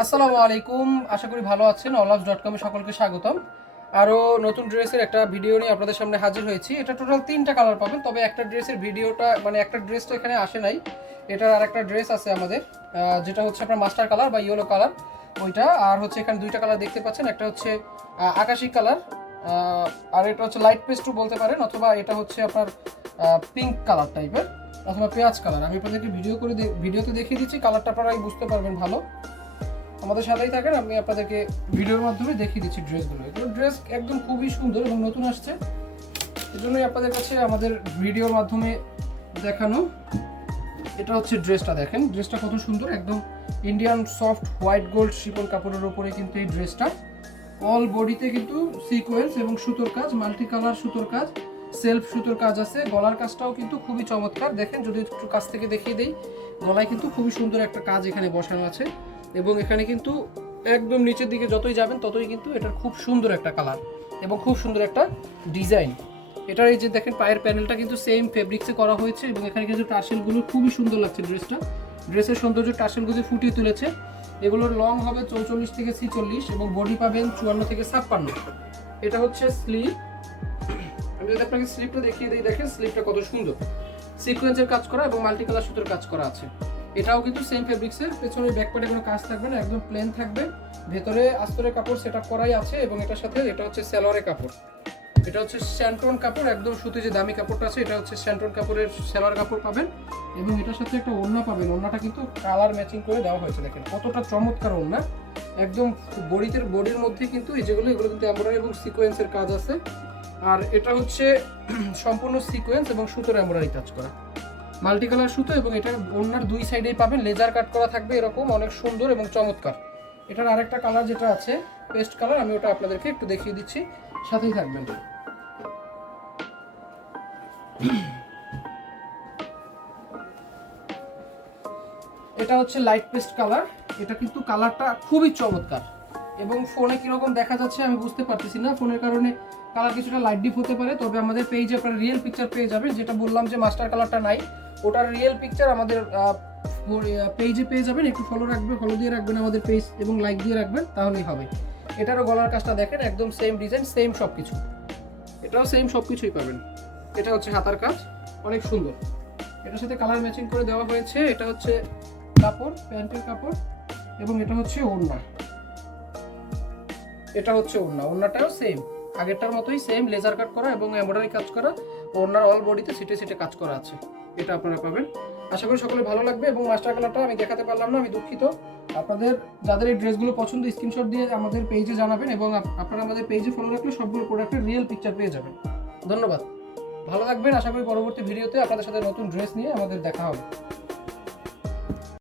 আসসালামু আলাইকুম, আশা করি ভালো আছেন। অলআপস.com এ সকলকে স্বাগতম। আরও নতুন ড্রেসের একটা ভিডিও নিয়ে আপনাদের সামনে হাজির হয়েছি। এটা টোটাল 3টা কালার পাবেন, তবে একটা ড্রেসের ভিডিওটা মানে একটা ড্রেস তো এখানে আসে নাই। এটার আর একটা ড্রেস আছে আমাদের, যেটা হচ্ছে আপনার মাস্টার কালার বা ইয়েলো কালার ওইটা। আর হচ্ছে এখানে 2টা কালার দেখতে পাচ্ছেন, একটা হচ্ছে আকাশি কালার, আর এটা হচ্ছে লাইট পেস্টও বলতে পারেন, অথবা এটা হচ্ছে আপনার পিঙ্ক কালার টাইপের, অথবা পেঁয়াজ কালার। আমি আপনাদেরকে ভিডিওতে দেখিয়ে দিচ্ছি, কালারটা আপনারাই বুঝতে পারবেন ভালো। আমাদের সাথেই থাকেন, আমি আপনাদেরকে ভিডিওর মাধ্যমে দেখিয়ে দিচ্ছি ড্রেসগুলো। এগুলো ড্রেস একদম খুবই সুন্দর এবং নতুন আসছে, এজন্যই আপনাদের কাছে আমাদের ভিডিওর মাধ্যমে দেখানো। এটা হচ্ছে ড্রেসটা, দেখেন ড্রেসটা কত সুন্দর, একদম Indian soft white gold chiffon কাপড়ের উপরে কিন্তু এই ড্রেসটা। অল বডিতে কিন্তু সিকোয়েন্স এবং সুতোর কাজ, মাল্টি কালার সুতোর কাজ, সেলফ সুতোর কাজ আছে। গলার কাজটাও কিন্তু খুবই চমৎকার, দেখেন যদি একটু কাছ থেকে দেখিয়ে দেই, গলায় কিন্তু খুবই সুন্দর একটা কাজ এখানে বসানো আছে। এবং এখানে কিন্তু একদম নিচের দিকে যতই যাবেন ততই কিন্তু এটার খুব সুন্দর একটা কালার এবং খুব সুন্দর একটা ডিজাইন। এটার এই যে দেখেন পায়ের প্যানেলটা কিন্তু সেম ফেব্রিক্সে করা হয়েছে, এবং এখানে কিন্তু টার্সেলগুলো খুবই সুন্দর লাগছে। ড্রেসের সৌন্দর্য টার্সেলগুলো ফুটিয়ে তুলেছে। এগুলোর লং হবে 44 থেকে 46 এবং বডি পাবেন 54 থেকে 56। এটা হচ্ছে স্লিভ। আমি যদি আপনাকে স্লিভটা দেখিয়ে দিই, দেখেন স্লিভটা কত সুন্দর, সিকোয়েন্সের কাজ করা এবং মাল্টি কালার সুতোর কাজ করা আছে। এটাও কিন্তু সেম ফেব্রিক্সের, পেছনে ব্যাকপার্টে কোনো কাজ থাকবে না, একদম প্লেন থাকবে। ভেতরে আস্তরের কাপড় সেটআপ করাই আছে, এবং এটার সাথে এটা হচ্ছে সালোয়ারের কাপড়, এটা হচ্ছে স্যান্টন কাপড়, একদম সুতি যে দামি কাপড়টা আছে এটা হচ্ছে স্যান্টন কাপড়ের সালোয়ার কাপড় পাবেন। এবং এটার সাথে একটা ওড়না পাবেন, ওড়নাটা কিন্তু কালার ম্যাচিং করে দেওয়া হয়েছে, দেখেন কতটা চমৎকার ওড়না। একদম বডির মধ্যে কিন্তু এই যেগুলো এগুলো কিন্তু এমব্রয়ডারি এবং সিকোয়েন্সের কাজ আছে। আর এটা হচ্ছে সম্পূর্ণ সিকোয়েন্স এবং সুতোর এমব্রয়ডারি কাজ করা, মাল্টি কালার সুতো। এবং এটা ওড়নার দুই সাইডেই পাবেন লেজার কাট করা থাকবে, এরকম অনেক সুন্দর এবং চমৎকার। এটার আরেকটা কালার যেটা আছে পেস্ট কালার, আমি ওটা আপনাদেরকে একটু দেখিয়ে দিচ্ছি, সাথেই থাকবেন। এটা হচ্ছে লাইট পেস্ট কালার। এটা কিন্তু কালারটা খুবই চমৎকার, এবং ফোনে কিরকম দেখা যাচ্ছে আমি বুঝতে পারতেছি না, ফোনের কারণে কালার কিছুটা লাইট ডিপ হতে পারে। তবে আমাদের পেজে আপনারা রিয়েল পিকচার পেয়ে যাবেন, যেটা বললাম যে মাস্টার কালারটা নাই, ওটার রিয়েল পিকচার আমাদের পেজে পেয়ে যাবেন। একটু ফলো দিয়ে রাখবেন আমাদের পেজ, এবং লাইক দিয়ে রাখবেন, তাহলেই হবে। এটারও গলার কাজটা দেখেন, একদম সেম ডিজাইন, সেম সব কিছু, এটাও সেম সব কিছুই পাবেন। এটা হচ্ছে হাতার কাজ, অনেক সুন্দর, এটার সাথে কালার ম্যাচিং করে দেওয়া হয়েছে। এটা হচ্ছে কাপড়, প্যান্টের কাপড়, এবং এটা হচ্ছে ওড়না। এটা হচ্ছে ওড়না, ওড়নাটাও সেম আগেরটার মতোই, সেম লেজার কাট করা এবং এমব্রয়ডারি কাজ করা। ওড়নার অল বডিতে সিটে সিটে কাজ করা আছে, এটা আপনারা পাবেন। আশা করি সকলে ভালো লাগবে। এবং মাস্টার কালারটা আমি দেখাতে পারলাম না, আমি দুঃখিত। আপনাদের যাদের এই ড্রেসগুলো পছন্দ স্ক্রিনশট দিয়ে আমাদের পেজে জানাবেন, এবং আপনারা আমাদের পেজে ফলো রাখলে সবগুলো প্রোডাক্টের রিয়েল পিকচার পেয়ে যাবেন। ধন্যবাদ, ভালো থাকবেন। আশা করি পরবর্তী ভিডিওতে আপনাদের সাথে নতুন ড্রেস নিয়ে আমাদের দেখা হবে।